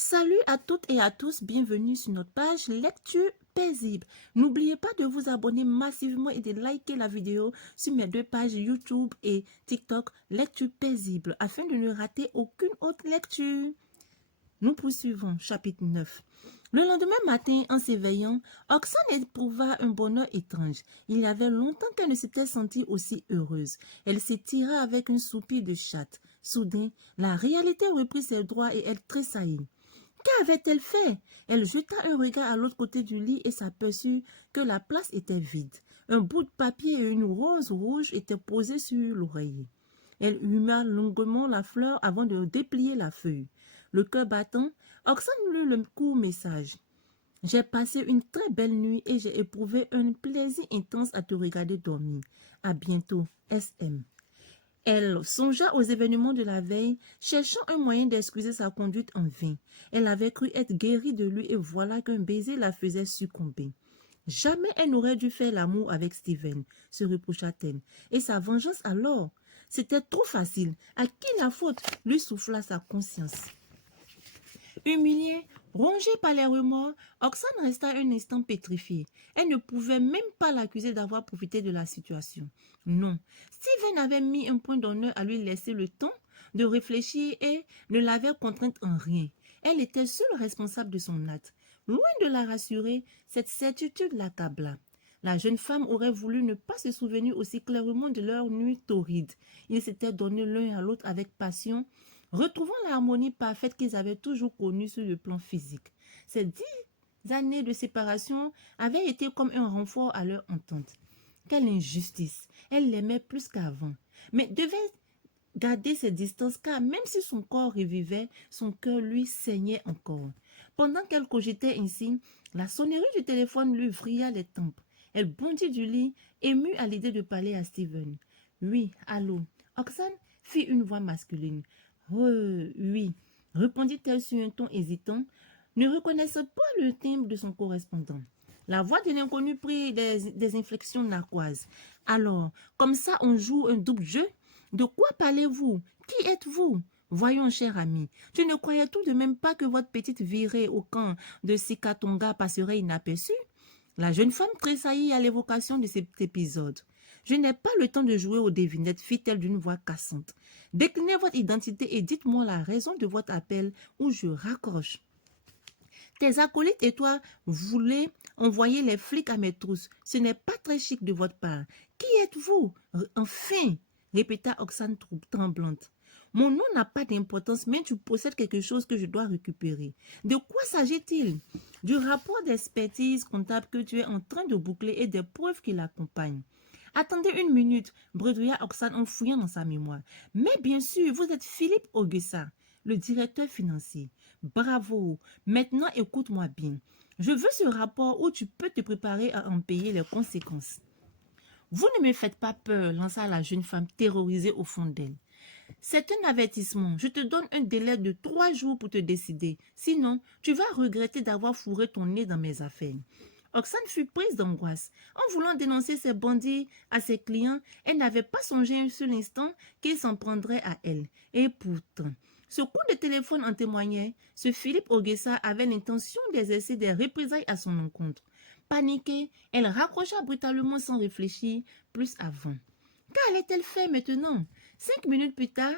Salut à toutes et à tous, bienvenue sur notre page Lecture paisible. N'oubliez pas de vous abonner massivement et de liker la vidéo sur mes deux pages YouTube et TikTok Lecture paisible afin de ne rater aucune autre lecture. Nous poursuivons, chapitre 9. Le lendemain matin, en s'éveillant, Oxane éprouva un bonheur étrange. Il y avait longtemps qu'elle ne s'était sentie aussi heureuse. Elle s'étira avec un soupir de chatte. Soudain, la réalité reprit ses droits et elle tressaillit. Qu'avait-elle fait? Elle jeta un regard à l'autre côté du lit et s'aperçut que la place était vide. Un bout de papier et une rose rouge étaient posés sur l'oreiller. Elle huma longuement la fleur avant de déplier la feuille. Le cœur battant, Oxane lut le court message. « J'ai passé une très belle nuit et j'ai éprouvé un plaisir intense à te regarder dormir. À bientôt, SM. » Elle songea aux événements de la veille, cherchant un moyen d'excuser sa conduite en vain. Elle avait cru être guérie de lui et voilà qu'un baiser la faisait succomber. Jamais elle n'aurait dû faire l'amour avec Steven, se reprocha-t-elle. Et sa vengeance alors? C'était trop facile. À qui la faute? Lui souffla sa conscience. Humiliée, rongée par les remords, Oxane resta un instant pétrifiée. Elle ne pouvait même pas l'accuser d'avoir profité de la situation. Non, Steven avait mis un point d'honneur à lui laisser le temps de réfléchir et ne l'avait contrainte en rien. Elle était seule responsable de son acte. Loin de la rassurer, cette certitude l'accabla. La jeune femme aurait voulu ne pas se souvenir aussi clairement de leur nuit torride. Ils s'étaient donnés l'un à l'autre avec passion, retrouvant l'harmonie parfaite qu'ils avaient toujours connue sur le plan physique. Ces 10 années de séparation avaient été comme un renfort à leur entente. Quelle injustice! Elle l'aimait plus qu'avant, mais devait garder ses distances car même si son corps revivait, son cœur lui saignait encore. Pendant qu'elle cogitait ainsi, la sonnerie du téléphone lui vrilla les tempes. Elle bondit du lit, émue à l'idée de parler à Steven. « Oui, allô ?» Oxane fit une voix masculine. « Oui, » répondit-elle sur un ton hésitant, ne reconnaissant pas le timbre de son correspondant. La voix de l'inconnu prit des inflexions narquoises. « Alors, comme ça on joue un double jeu? De quoi parlez-vous? Qui êtes-vous? » Voyons, cher ami, je ne croyais tout de même pas que votre petite virée au camp de Sikatonga passerait inaperçue. La jeune femme tressaillit à l'évocation de cet épisode. « Je n'ai pas le temps de jouer aux devinettes, fit-elle d'une voix cassante. Déclinez votre identité et dites-moi la raison de votre appel ou je raccroche. Tes acolytes et toi voulez envoyer les flics à mes trousses. Ce n'est pas très chic de votre part. Qui êtes-vous? Enfin, répéta Oxane tremblante. Mon nom n'a pas d'importance, mais tu possèdes quelque chose que je dois récupérer. De quoi s'agit-il? Du rapport d'expertise comptable que tu es en train de boucler et des preuves qui l'accompagnent. Attendez une minute, bredouilla Oxane en fouillant dans sa mémoire. Mais bien sûr, vous êtes Philippe Augusta, le directeur financier. Bravo. Maintenant, écoute-moi bien. Je veux ce rapport où tu peux te préparer à en payer les conséquences. Vous ne me faites pas peur, lança la jeune femme terrorisée au fond d'elle. C'est un avertissement. Je te donne un délai de 3 jours pour te décider. Sinon, tu vas regretter d'avoir fourré ton nez dans mes affaires. Oxane fut prise d'angoisse. En voulant dénoncer ces bandits à ses clients, elle n'avait pas songé un seul instant qu'ils s'en prendraient à elle. Et pourtant, ce coup de téléphone en témoignait. Ce Philippe Augusta avait l'intention d'exercer des représailles à son encontre. Paniquée, elle raccrocha brutalement sans réfléchir plus avant. Qu'allait-elle faire maintenant? 5 minutes plus tard,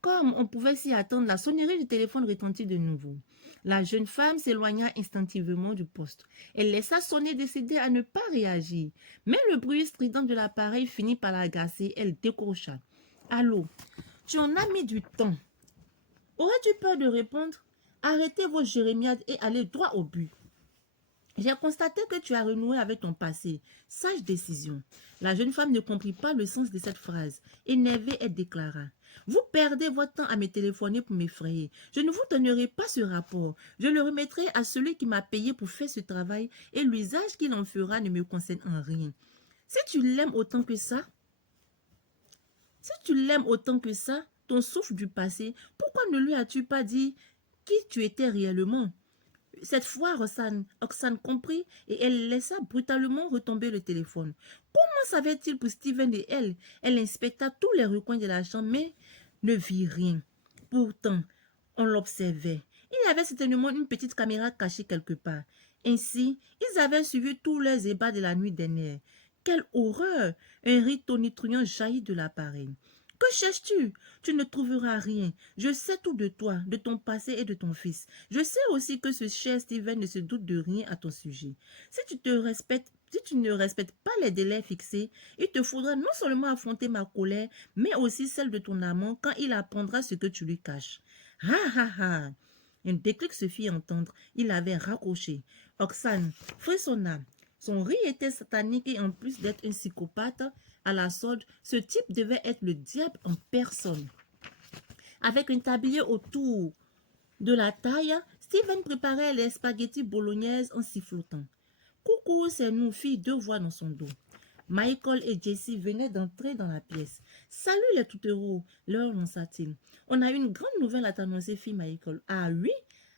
comme on pouvait s'y attendre, la sonnerie du téléphone retentit de nouveau. La jeune femme s'éloigna instinctivement du poste. Elle laissa sonner décidée à ne pas réagir. Mais le bruit strident de l'appareil finit par l'agacer. Elle décrocha. « Allô, tu en as mis du temps. Aurais-tu peur de répondre? Arrêtez vos jérémiades et allez droit au but. J'ai constaté que tu as renoué avec ton passé. Sage décision. » La jeune femme ne comprit pas le sens de cette phrase. Énervée, elle déclara. « Vous perdez votre temps à me téléphoner pour m'effrayer. Je ne vous donnerai pas ce rapport. Je le remettrai à celui qui m'a payé pour faire ce travail et l'usage qu'il en fera ne me concerne en rien. Si tu l'aimes autant que ça, ton souffle du passé, pourquoi ne lui as-tu pas dit qui tu étais réellement? » Cette fois, Oxane comprit et elle laissa brutalement retomber le téléphone. Comment savait-il pour Steven et elle? Elle inspecta tous les recoins de la chambre mais ne vit rien. Pourtant, on l'observait. Il y avait certainement une petite caméra cachée quelque part. Ainsi, ils avaient suivi tous leurs ébats de la nuit dernière. Quelle horreur! Un rire tonitruant jaillit de l'appareil. Que cherches-tu? Tu ne trouveras rien. Je sais tout de toi, de ton passé et de ton fils. Je sais aussi que ce cher Steven ne se doute de rien à ton sujet. Si tu ne respectes pas les délais fixés, il te faudra non seulement affronter ma colère, mais aussi celle de ton amant quand il apprendra ce que tu lui caches. Ha ha ha! Un déclic se fit entendre. Il avait raccroché. Oxane frissonna. Son rire était satanique et en plus d'être un psychopathe à la solde, ce type devait être le diable en personne. Avec un tablier autour de la taille, Steven préparait les spaghettis bolognaises en sifflotant. Coucou, c'est nous, fit deux voix dans son dos. Michael et Jessie venaient d'entrer dans la pièce. Salut les toutereaux, leur lança-t-il. On a une grande nouvelle à t'annoncer, fit Michael. Ah oui?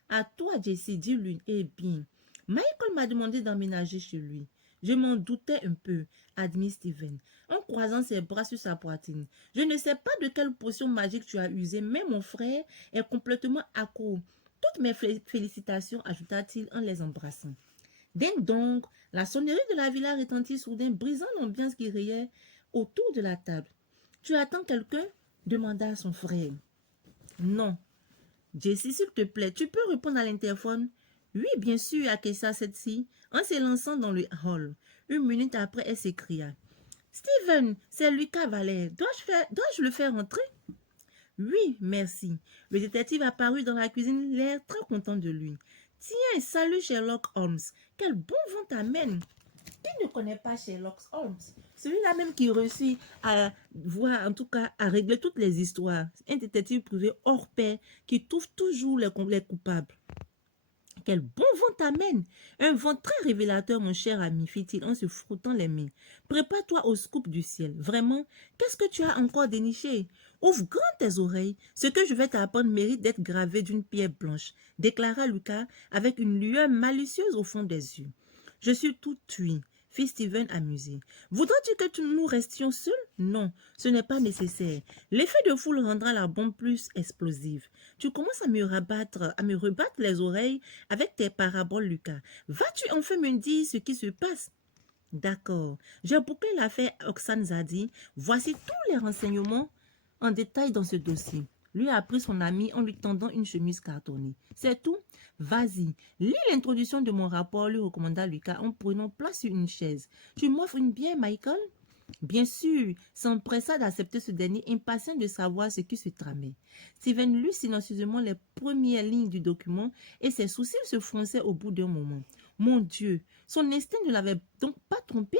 À toi, Jessie, dis-lui. Eh bien, Michael m'a demandé d'emménager chez lui. Je m'en doutais un peu, admit Steven, en croisant ses bras sur sa poitrine. Je ne sais pas de quelle potion magique tu as usé, mais mon frère est complètement accro. Toutes mes félicitations, ajouta-t-il en les embrassant. Ding dong, la sonnerie de la villa retentit soudain, brisant l'ambiance qui riait autour de la table. Tu attends quelqu'un? Demanda son frère. Non. Jessie, s'il te plaît, tu peux répondre à l'interphone? Oui, bien sûr, acquiesça cette-ci, en s'élançant dans le hall. Une minute après, elle s'écria. Steven, c'est Lucas Valère. Dois-je le faire entrer? Oui, merci. Le détective apparut dans la cuisine, l'air très content de lui. Tiens, salut Sherlock Holmes. Quel bon vent t'amène. Qui ne connaît pas Sherlock Holmes? Celui-là même qui réussit à voir, en tout cas, à régler toutes les histoires. Un détective privé hors pair qui trouve toujours les coupables. Quel bon vent t'amène! Un vent très révélateur, mon cher ami, fit-il en se frottant les mains. Prépare-toi au scoop du ciel. Vraiment, qu'est-ce que tu as encore déniché? Ouvre grand tes oreilles. Ce que je vais t'apprendre mérite d'être gravé d'une pierre blanche, déclara Lucas avec une lueur malicieuse au fond des yeux. Je suis tout tué, fit Steven amusé. Voudrais-tu que nous restions seuls? Non, ce n'est pas nécessaire. L'effet de foule rendra la bombe plus explosive. Tu commences à me rebattre les oreilles avec tes paraboles, Lucas. Vas-tu enfin me dire ce qui se passe? D'accord. J'ai bouclé l'affaire Oxane Zadi. Voici tous les renseignements en détail dans ce dossier. Lui a pris son ami en lui tendant une chemise cartonnée. C'est tout? Vas-y, lis l'introduction de mon rapport, lui recommanda Lucas en prenant place sur une chaise. Tu m'offres une bière, Michael? Bien sûr, s'empressa d'accepter ce dernier, impatient de savoir ce qui se tramait. Steven lut silencieusement les premières lignes du document et ses sourcils se fronçaient au bout d'un moment. Mon Dieu, son instinct ne l'avait donc pas trompé?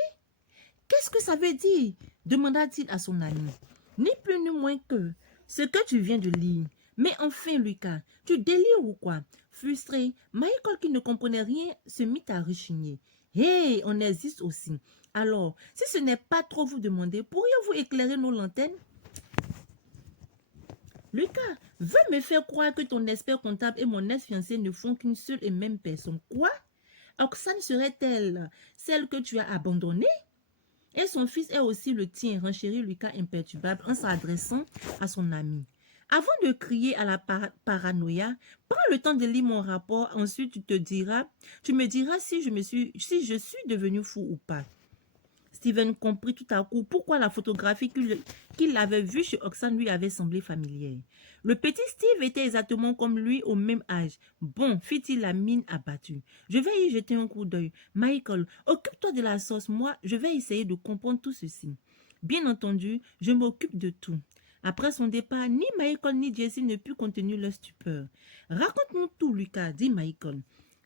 Qu'est-ce que ça veut dire? Demanda-t-il à son ami. Ni plus ni moins que ce que tu viens de lire. Mais enfin, Lucas, tu délires ou quoi? Frustré, Michael, qui ne comprenait rien, se mit à rechigner. Hé, on existe aussi. Alors, si ce n'est pas trop vous demander, pourriez-vous éclairer nos lanternes? Lucas, veux me faire croire que ton expert comptable et mon ex-fiancé ne font qu'une seule et même personne. Quoi? Oxane serait-elle celle que tu as abandonnée? Et son fils est aussi le tien, renchérit Lucas imperturbable en s'adressant à son ami. Avant de crier à la paranoïa, prends le temps de lire mon rapport, ensuite tu me diras si je suis devenu fou ou pas. Steven comprit tout à coup pourquoi la photographie qu'il avait vue chez Oxane lui avait semblé familière. Le petit Steve était exactement comme lui au même âge. Bon, fit-il la mine abattue. Je vais y jeter un coup d'œil. Michael, occupe-toi de la sauce. Moi, je vais essayer de comprendre tout ceci. Bien entendu, je m'occupe de tout. Après son départ, ni Michael ni Jessie ne purent contenir leur stupeur. Raconte-nous tout, Lucas, dit Michael.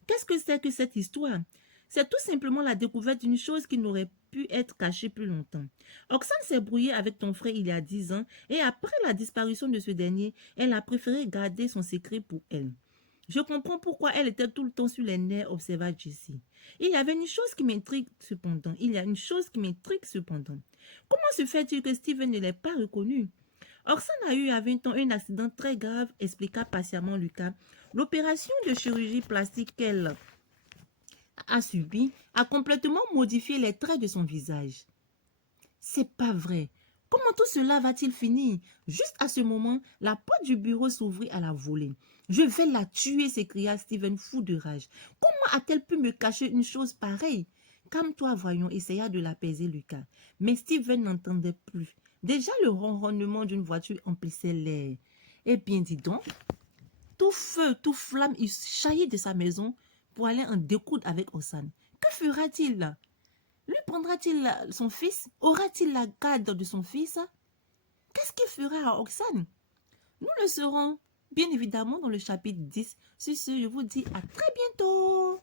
Qu'est-ce que c'est que cette histoire? C'est tout simplement la découverte d'une chose qui n'aurait pu être cachée plus longtemps. Oxane s'est brouillée avec ton frère il y a 10 ans et après la disparition de ce dernier, elle a préféré garder son secret pour elle. Je comprends pourquoi elle était tout le temps sur les nerfs, observa Jessie. Il y a une chose qui m'intrigue cependant. Comment se fait-il que Steven ne l'ait pas reconnu? Oxane a eu à 20 ans un accident très grave, expliqua patiemment Lucas. L'opération de chirurgie plastique qu'elle a subi a complètement modifié les traits de son visage. C'est pas vrai. Comment tout cela va-t-il finir? Juste à ce moment, la porte du bureau s'ouvrit à la volée. Je vais la tuer, s'écria Steven, fou de rage. Comment a-t-elle pu me cacher une chose pareille? Calme-toi, voyons, essaya de l'apaiser Lucas. Mais Steven n'entendait plus. Déjà, le ronronnement d'une voiture emplissait l'air. Eh bien, dis donc, tout feu, tout flamme, il jaillit de sa maison pour aller en découdre avec Ossan. Que fera-t-il? Lui prendra-t-il son fils? Aura-t-il la garde de son fils? Qu'est-ce qu'il fera à Oksan? Nous le saurons bien évidemment dans le chapitre 10. Sur ce, je vous dis à très bientôt.